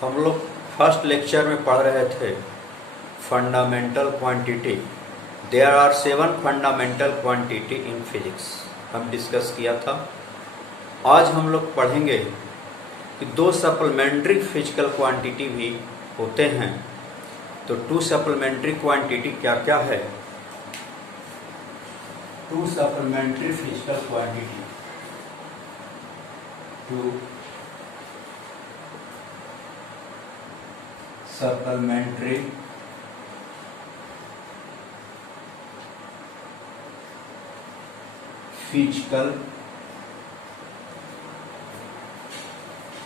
हम लोग first lecture में पढ़ रहे थे fundamental quantity. There are 7 fundamental quantity in physics, हम डिस्कस किया था। आज हम लोग पढ़ेंगे कि 2 सप्लीमेंट्री फिजिकल क्वांटिटी भी होते हैं। तो 2 सप्लीमेंट्री क्वांटिटी क्या क्या है? 2 supplementary physical quantity, 2 supplementary physical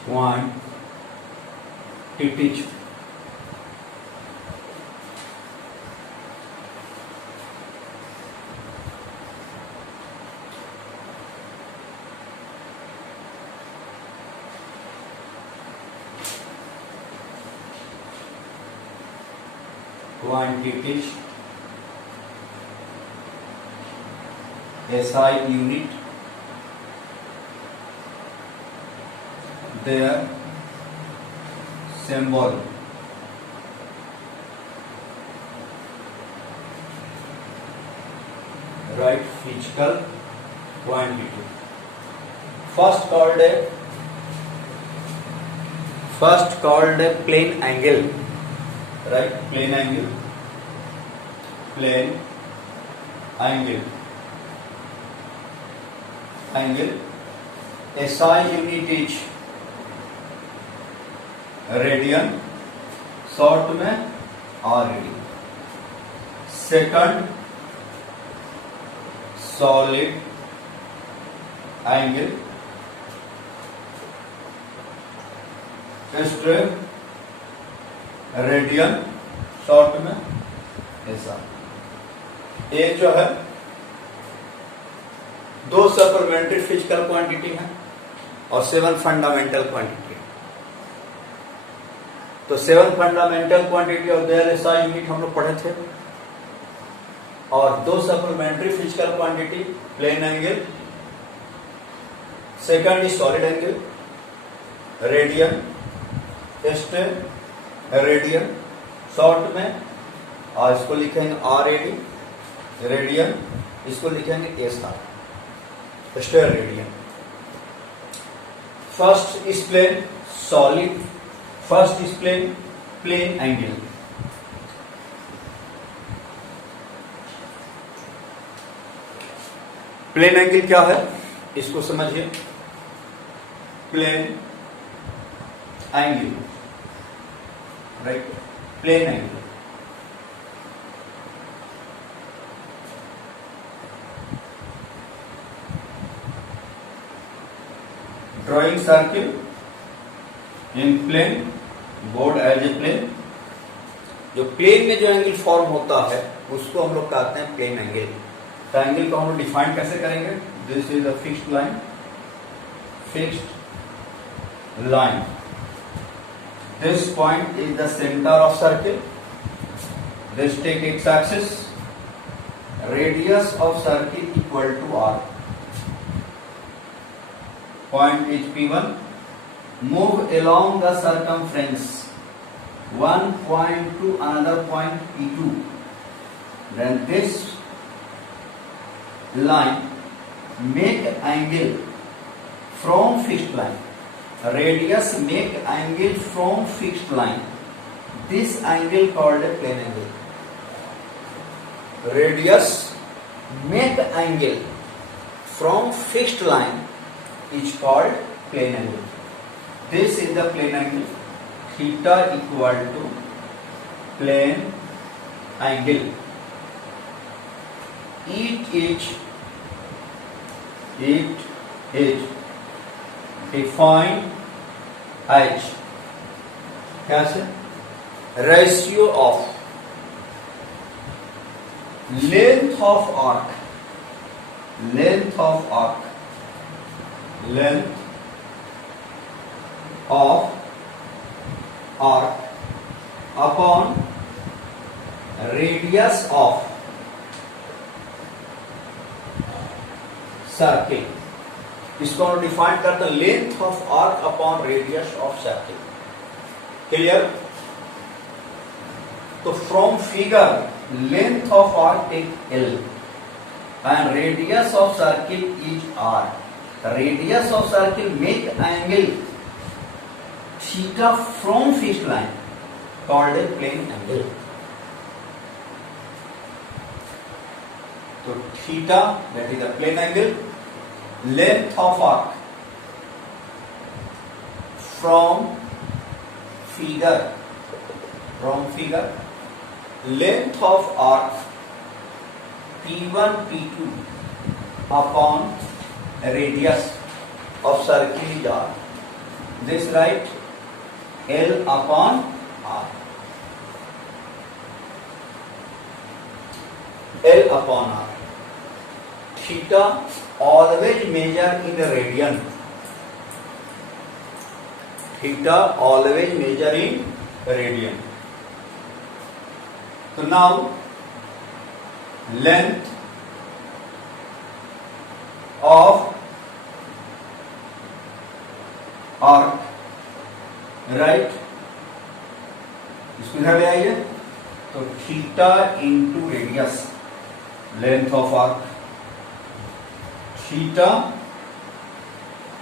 quantities. Quantities, SI unit, their symbol, right? Physical quantity. First called a plane angle, right? Plane angle. SI unit is radian, short में RAD. Second solid angle, radian, short में ऐसा। ये जो है 2 supplementary physical quantity है और 7 fundamental quantity. तो 7 fundamental quantity और देयर SI यूनिट हम लोग पढ़े थे, और 2 supplementary physical quantity, plane angle, second is solid angle, radian, radian, short में, और इसको लिखेंगे RAD, रेडियन, इसको लिखेंगे SR, radian. First is plane solid, first is plane angle. Plane angle क्या है इसको समझिए। Plane angle, right, plane angle. Drawing circle in plane, board as a plane. जो प्लेन में जो एंगल फॉर्म होता है उसको हम लोग कहते हैं प्लेन एंगल। तो एंगल को हम लोग डिफाइन कैसे करेंगे? This is the fixed line, this point is the centre of circle, this take x axis, radius of circle equal to R, point is P1, move along the circumference one point to another point P2, then this line make angle from fixed line, radius make angle from fixed line, this angle called a plane angle. Radius make angle from fixed line is called plane angle. This is the plane angle. Theta equal to plane angle. It is defined as कैसे? Ratio of length of arc upon radius of circle. इसको हम define करते हैं length of arc upon radius of circle. Clear? तो from figure length of arc take L and radius of circle is R. The radius of circle make angle theta from fixed line called a plane angle. So theta, that is the plane angle. Length of arc from figure, length of arc P1 P2 upon radius of circle is R. This right L upon R. L upon R. Theta always measure in radian. Theta always measure in radian. So now length of arc, right? इसको इधर ले आइए, तो theta into radius, length of arc, theta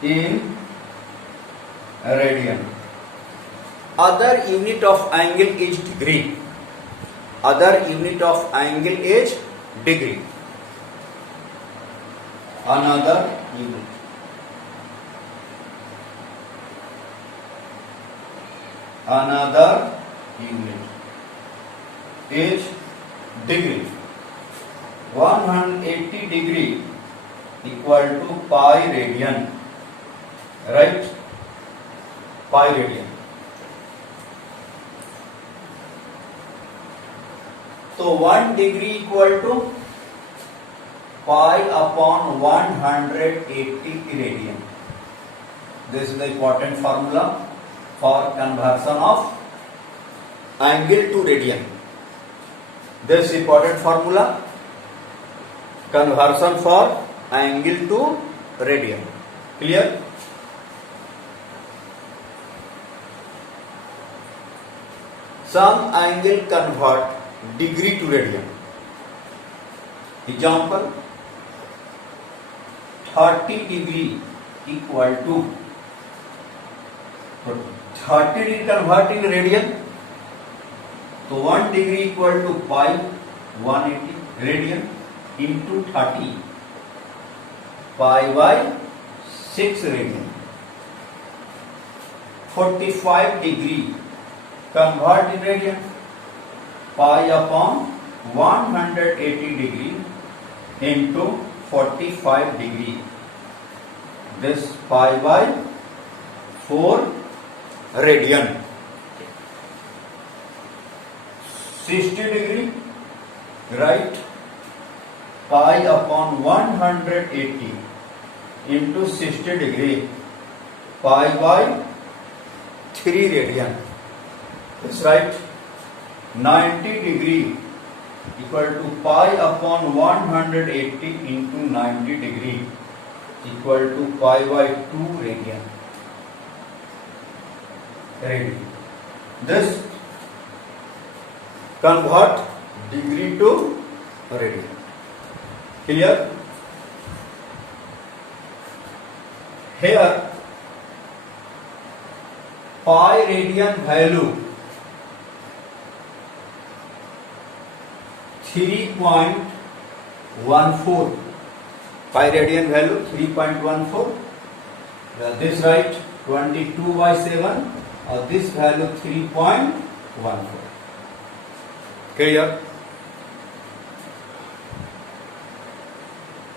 in radian. Other unit of angle is degree. Other unit of angle is degree. Another unit. Another unit is degree. 180 degree equal to pi radian. Right? Pi radian. तो 1 degree equal to pi upon 180 radian. This is the important formula for conversion of angle to radian. This is important formula, conversion for angle to radian. Clear? Some angle convert degree to radian. Example, 30 degree equal to, 30 degree convert in radian, so 1 degree equal to pi 180 radian into 30, pi by 6 radian. 45 degree convert in radian, pi upon 180 degree into 45 degree. This pi by 4 radian. 60 degree, right? Pi upon 180 into 60 degree, pi by 3 radian. That's right. 90 degree equal to pi upon 180 into 90 degree equal to pi by 2 radian. This convert degree to radian. Clear? Here pi radian value 3.14. Pi radian value 3.14. This right 22 by 7 or this value 3.14. Clear?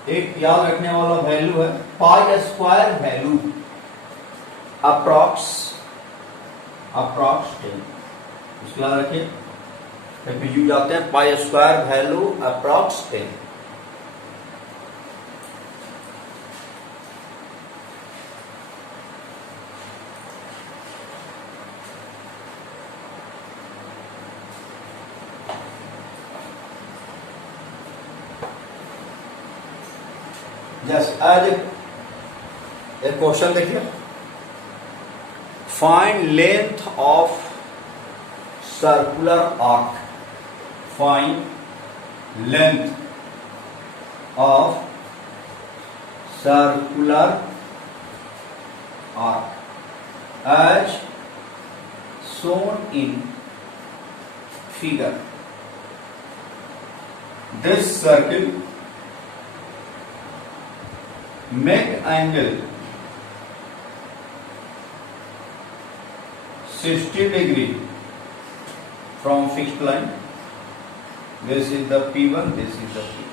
एक याद रखने वाला वैल्यू है pi square value approx 10. इसको याद रखिए, फिर जाते हैं पाई स्क्वायर वैल्यू अप्रॉक्स 10. आज एक क्वेश्चन देखिए, find length of circular arc. Find length of circular arc as shown in figure. This circle make angle 60 degree from fixed line. This is the P1, this is the P2.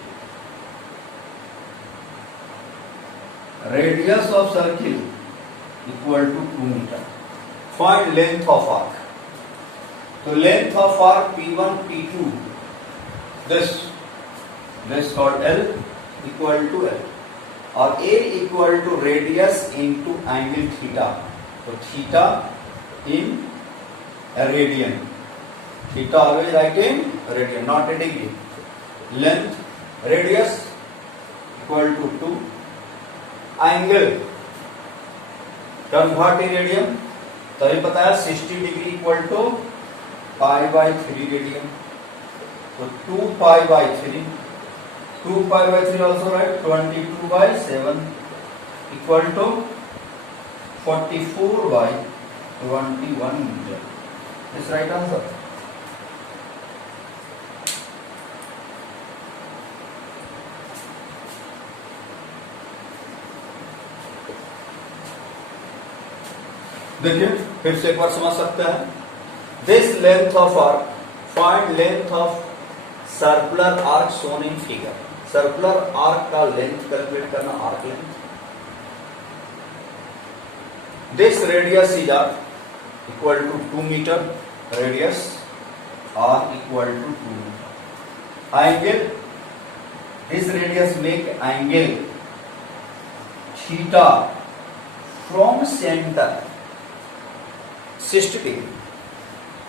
Radius of circle equal to 2 meter. Find length of arc. So length of arc P1, P2, this called L equal to L, or A equal to radius into angle theta. So theta in a radian. Theta always write in radian, not a degree. Length, radius equal to 2. Angle convert in radian. तभी पता है 60 degree equal to pi by 3 radian. तो 2 pi by 3, 2 pi by 3 also right, 22 by 7 equal to 44 by 21 meter. This right answer. देखिए फिर से एक बार समझ सकते हैं. This length of arc, find length of circular arc shown in figure. Circular arc का length calculate करना, arc length. This radius is R equal to 2 metre. Radius R equal to 2 metre. Angle, this radius make angle theta from centre 60 degree.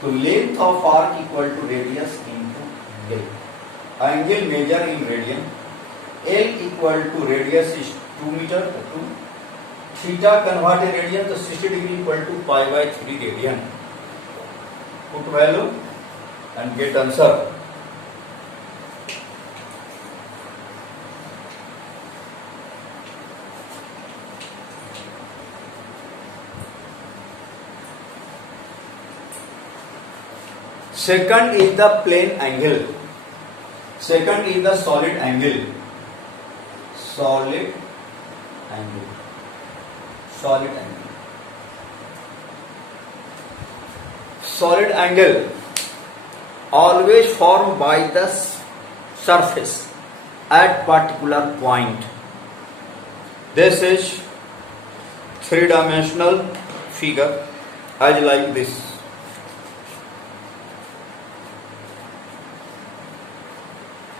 तो length of arc equal to radius into angle. Angle measure in radian. L equal to radius is 2 metre. 2 theta convert in radian, तो 60 degree equal to pi by 3 radian. Put value and get answer. Second is the plane angle. Second is the solid angle. Solid angle. Solid angle. Solid angle always formed by the surface at particular point. This is three-dimensional figure as like this.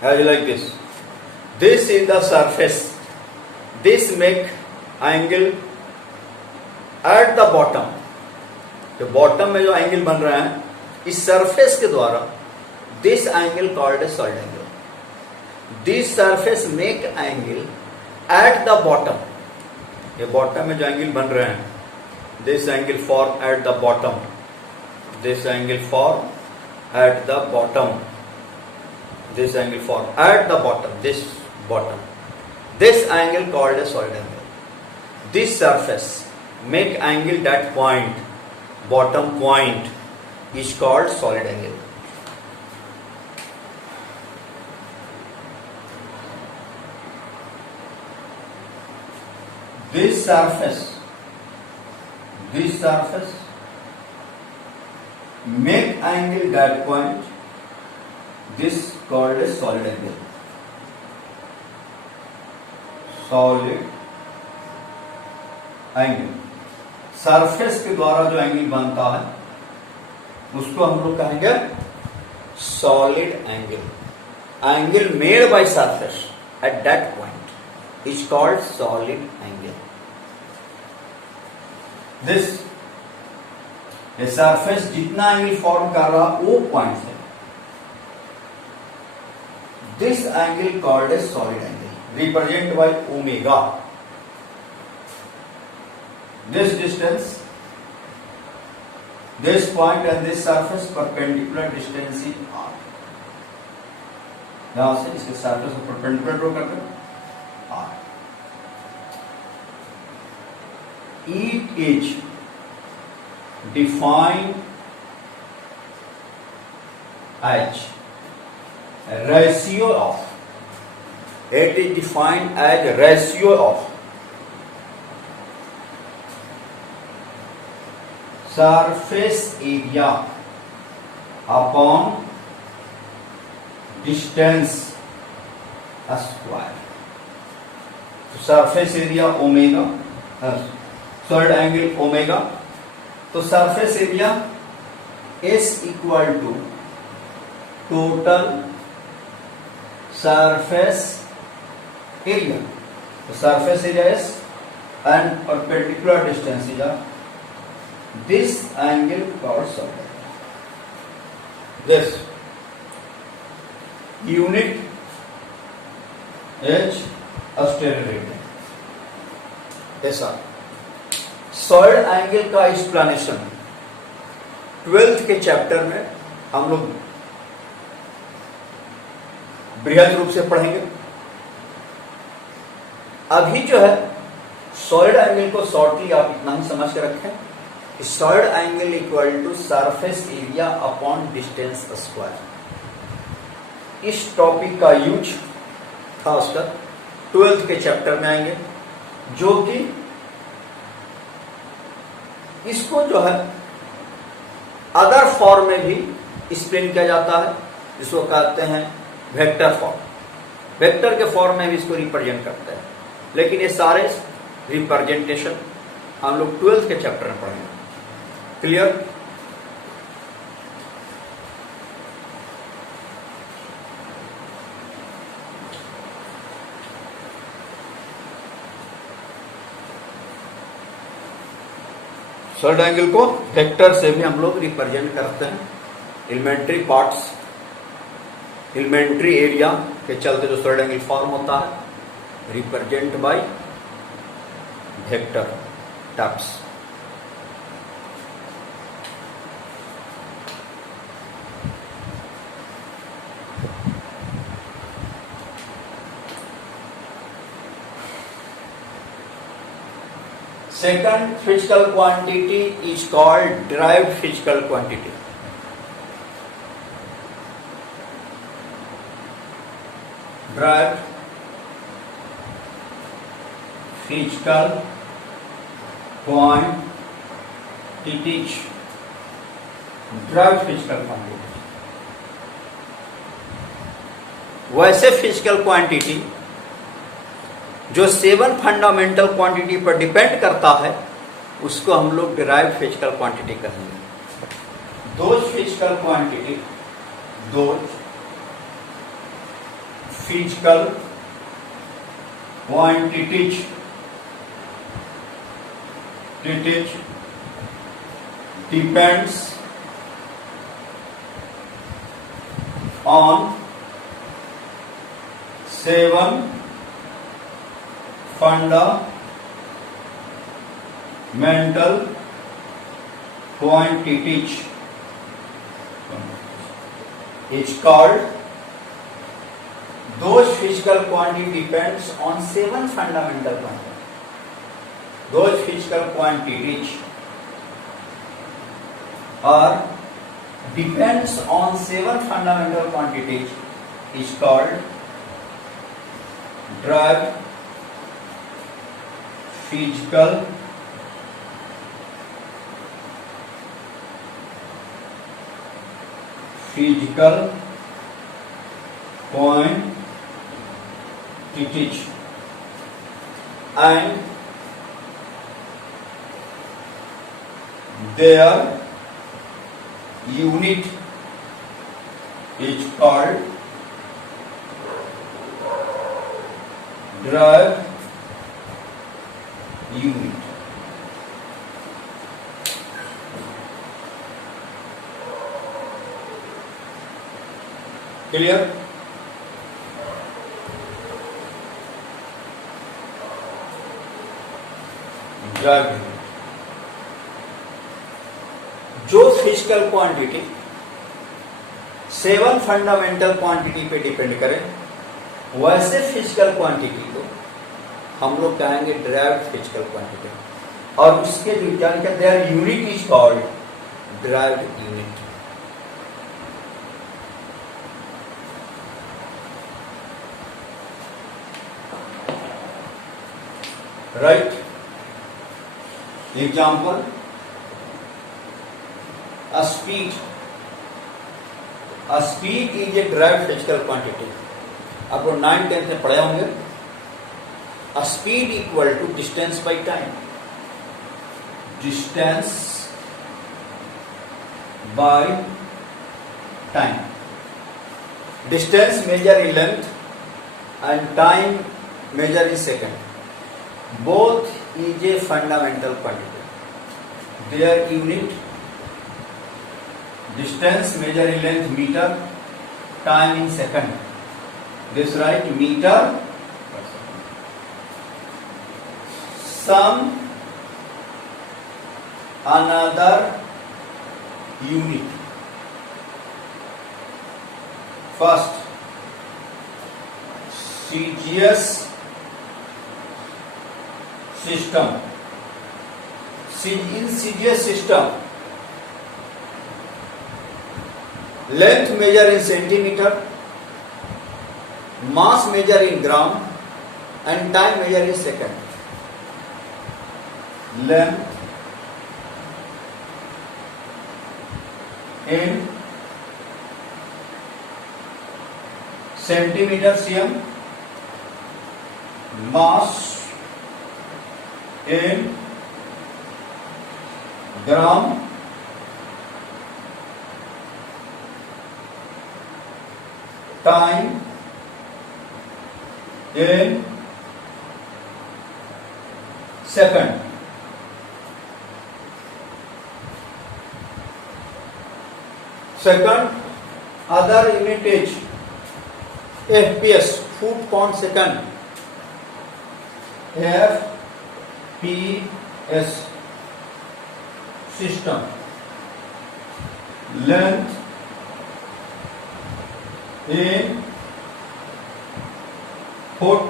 As like this. This is the surface. This make angle at the bottom. तो बॉटम में जो एंगल बन रहा है इस सरफेस के द्वारा, this angle called a solid angle. This surface make angle at the bottom. ये बॉटम में जो एंगल बन रहे हैं, this angle form at the bottom. This angle form at the bottom. This angle form at the bottom, this bottom. This angle called a solid angle. This surface make angle that point, bottom point, is called solid angle. This surface make angle that point. This called a solid angle. Solid angle. Surface के द्वारा जो एंगल बनता है उसको हम लोग कहेंगे solid angle. Angle made by surface at that point is called solid angle. This surface जितना एंगल फॉर्म कर रहा वो पॉइंट है. This angle called a solid angle, represented by omega. This distance This point and this surface perpendicular distance is r. यहां से इसके सरफेस को perpendicular draw करते हैं r. It is defined as ratio of. It is defined as ratio of surface area upon distance square. तो surface area omega, solid angle omega, तो surface area S equal to total surface area. तो surface area S and perpendicular distance is this angle called circle. This unit is steradian. ऐसा solid angle का explanation 12th के चैप्टर में हम लोग बृहद रूप से पढ़ेंगे. अभी जो है सॉलिड एंगल को शॉर्टली आप इतना ही समझ के रखें कि solid angle equal to surface area upon distance square. इस टॉपिक का यूज था उसका 12th के चैप्टर में आएंगे, जो कि इसको जो है अदर फॉर्म में भी एक्सप्लेन किया जाता है, जिसको कहते हैं वेक्टर फॉर्म. वेक्टर के फॉर्म में भी इसको रिप्रेजेंट करते हैं, लेकिन ये सारे रिप्रेजेंटेशन हम लोग 12th के चैप्टर में पढ़ेंगे. क्लियर? सॉलिड एंगल को वेक्टर से भी हम लोग रिप्रेजेंट करते हैं. एलिमेंट्री पार्ट्स, एलिमेंट्री एरिया के चलते जो सॉलिड एंगल फॉर्म होता है represent by vector terms. Second physical quantity is called derived physical quantity. Derived physical quantities. Derived physical quantity. वैसे फिजिकल क्वांटिटी जो 7 फंडामेंटल क्वांटिटी पर डिपेंड करता है, उसको हम लोग डिराइव्ड फिजिकल क्वांटिटी कहेंगे. Those physical quantity, those physical quantities depends on 7 fundamental quantities. It's called, those physical quantity depends on 7 fundamental quantities. Those physical quantities are depends on 7 fundamental quantities is called derived physical quantities, and their unit is called derived unit. Clear? Derived unit. जो physical quantity 7 fundamental quantity पे डिपेंड करे, वैसे physical quantity को हम लोग कहेंगे derived physical quantity, और उसके जो ज्ञान कहते हैं unit is called derived unit. Right, example, a speed is a derived physical quantity। आप लोग 9-10 में पढ़े होंगे। a speed equal to distance by time, distance by time, distance measure in length and time measure in second, both is a fundamental quantity, their unit, distance measure in length meter, time in second, this right meter, some another unit, first CGS system, in CGS system length measure in centimeter, mass measure in gram and time measure in second. Length in centimeter cm, mass in gram, time in second। Second other unit is FPS, foot pound second, FPS system, length in foot,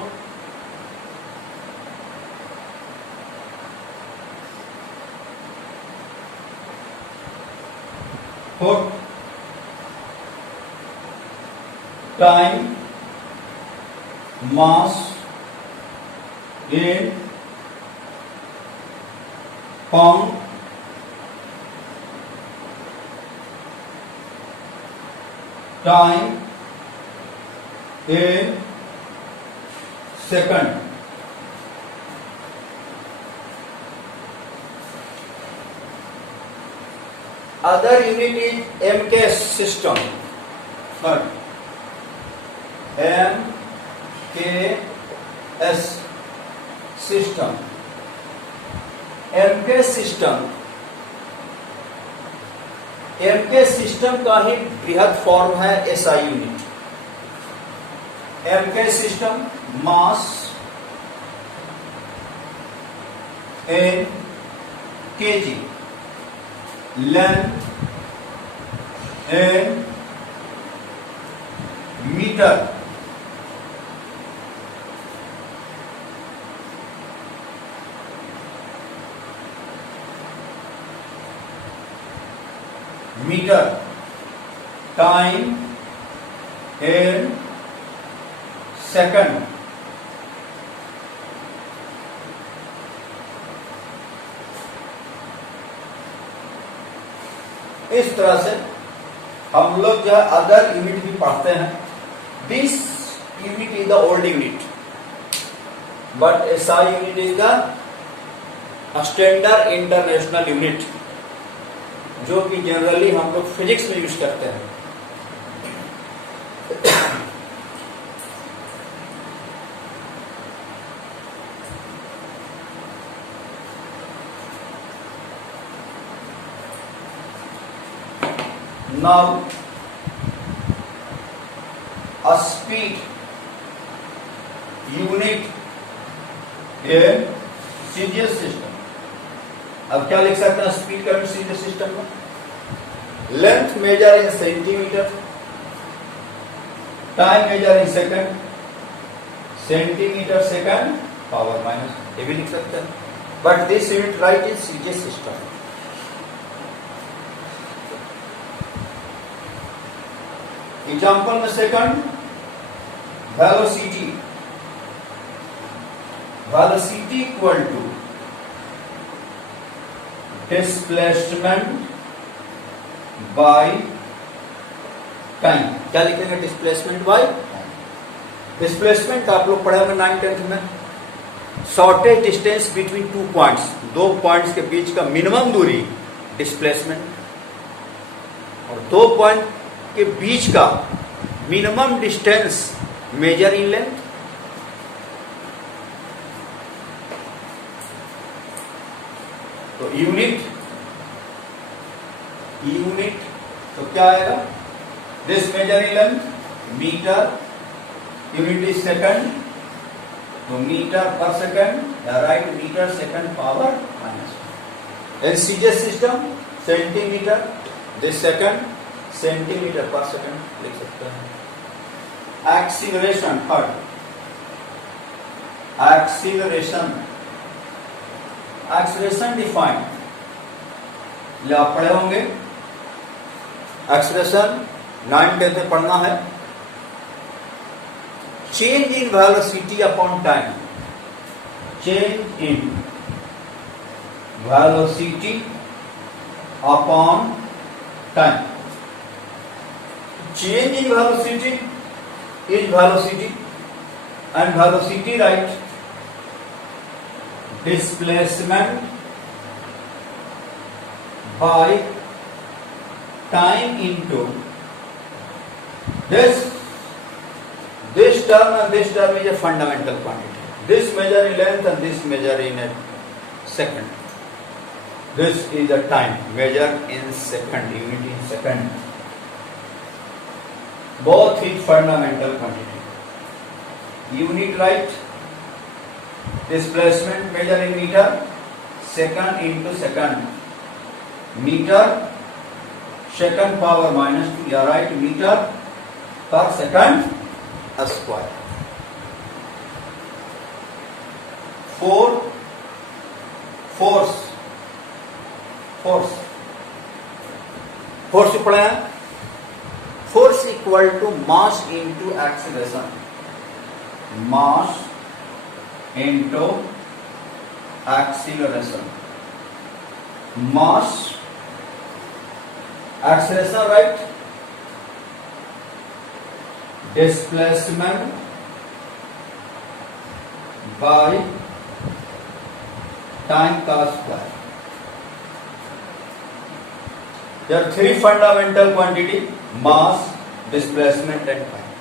time, mass in pound, time in second। Other unit is MKS system, but MKS system, MKS system का ही बृहद फॉर्म है SI unit. MKS system mass in kg, length in meter, time in second। इस तरह से हम लोग जो है अदर यूनिट भी पढ़ते हैं। This unit is the old unit, but SI unit is the standard international unit, जो कि जनरली हम लोग फिजिक्स में यूज करते हैं। Now a speed unit in CGS system, अब क्या लिख सकते हैं स्पीड का यूनिट CGS सिस्टम में? Length measure in centimetre, time measure in second, centimetre second power minus, ये भी लिख सकते हैं, but this unit write in CGS system. Example में second, velocity, velocity equal to displacement by time. क्या लिखेंगे? Displacement bye, displacement आप लोग पढ़े होंगे 9th-10th में, shortage distance between two points, दो पॉइंट्स के बीच का मिनिमम दूरी डिस्प्लेसमेंट, और दो पॉइंट के बीच का minimum distance measure in length. तो यूनिट तो क्या आएगा? This measure in length metre, unit is second, तो मीटर पर सेकंड या right metre second power minus. In CGS system centimetre, this second centimetre per second लिख सकते हैं। Acceleration, third acceleration defined, ये आप पढ़े होंगे, एक्सीलरेशन 9th-10th में पढ़ना है। Change in velocity upon time, change in velocity upon time. Change in velocity is velocity, and velocity right displacement by time into this term, and this term is a fundamental quantity. This measure in length and this measure in a second. This is the time measured in second, unit in second. Both is fundamental quantity. Unit right, displacement measure in meter, second into second, meter second power minus 2, या right meter per second square। Force पढ़े हैं। Force equal to mass into acceleration, mass into acceleration, mass acceleration right, displacement by time का square. There are three fundamental quantity: mass, displacement and time.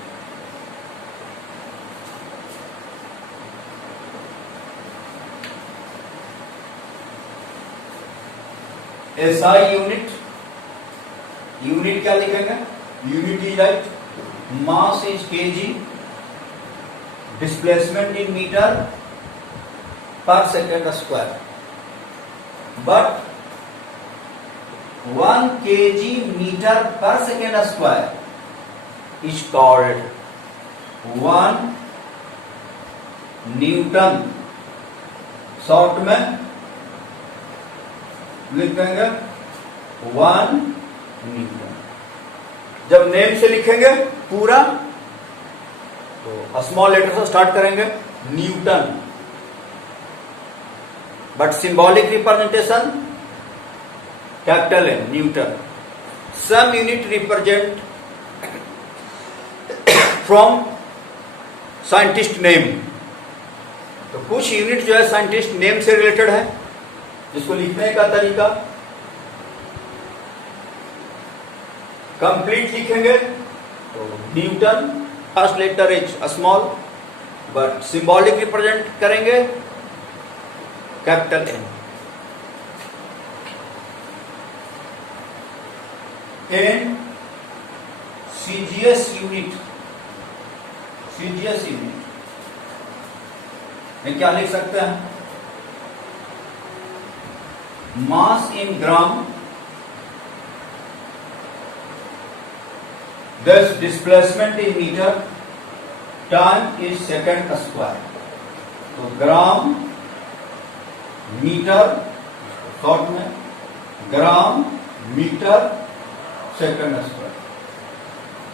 SI unit, unit क्या लिखेंगे? Unit is right, mass is kg, displacement in meter per second square. But 1 kg meter per second square is called 1 Newton। Short में लिखेंगे 1 न्यूटन। जब नेम से लिखेंगे पूरा तो small letter से स्टार्ट करेंगे Newton, but symbolic representation capital N, Newton. Some unit represent from scientist name, तो कुछ यूनिट जो है साइंटिस्ट नेम से रिलेटेड है, जिसको लिखने का तरीका कंप्लीट लिखेंगे तो newton, first letter H small, but symbolic represent करेंगे capital N. In CGS unit, CGS unit में क्या लिख सकते हैं? मास इन ग्राम Thus displacement in meter, time is second square. तो ग्राम मीटर शॉर्ट में gram metre second square,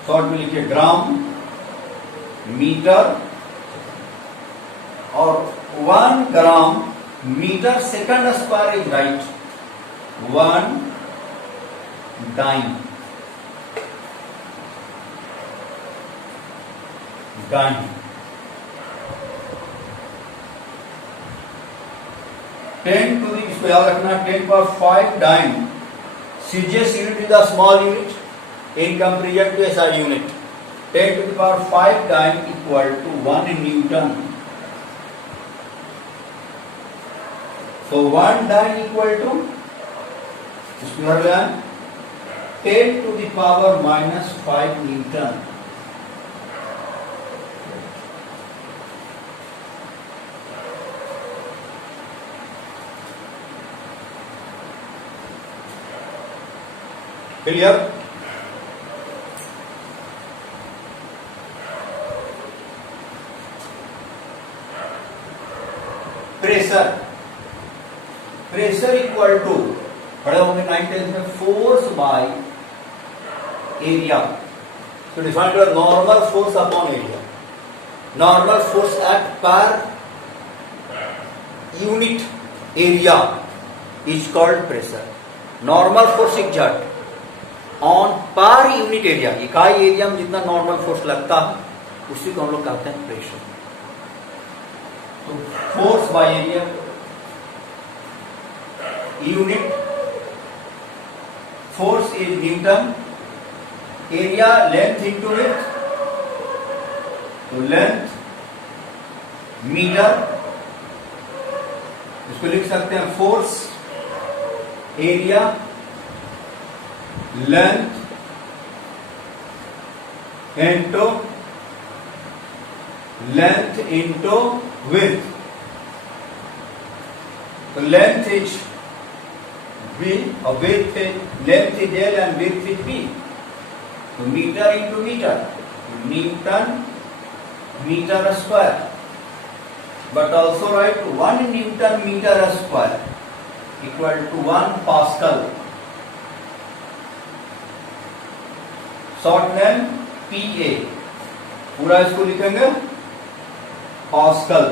short में लिखिए ग्राम मीटर, और 1 gram metre second square is right 1 dyne dyne 10 to the, इसको याद रखना, 10 power 5 dyne. CGS unit is a small unit in comparison to SI unit. 10 to the power 5 dyne equal to 1 Newton. So 1 dyne equal to, इसको हर लें 10 to the power minus 5 Newton. Clear? Pressure, pressure equal to पढ़े होंगे 9th में force by area. तो defined your normal force upon area. Normal force act per unit area is called pressure. Normal force exert on per unit area, इकाई area में जितना normal force लगता है उसी को हम लोग कहते हैं प्रेशर. तो force by area unit, force is newton, area length into width, तो लेंथ मीटर. इसको लिख सकते हैं force area length into length into width. तो लेंथ इज बी और width length is L and width is B. तो metre into metre, newton metre square, but also write 1 Newton meter square equal to 1 Pascal. Short name PA, पूरा इसको लिखेंगे पास्कल.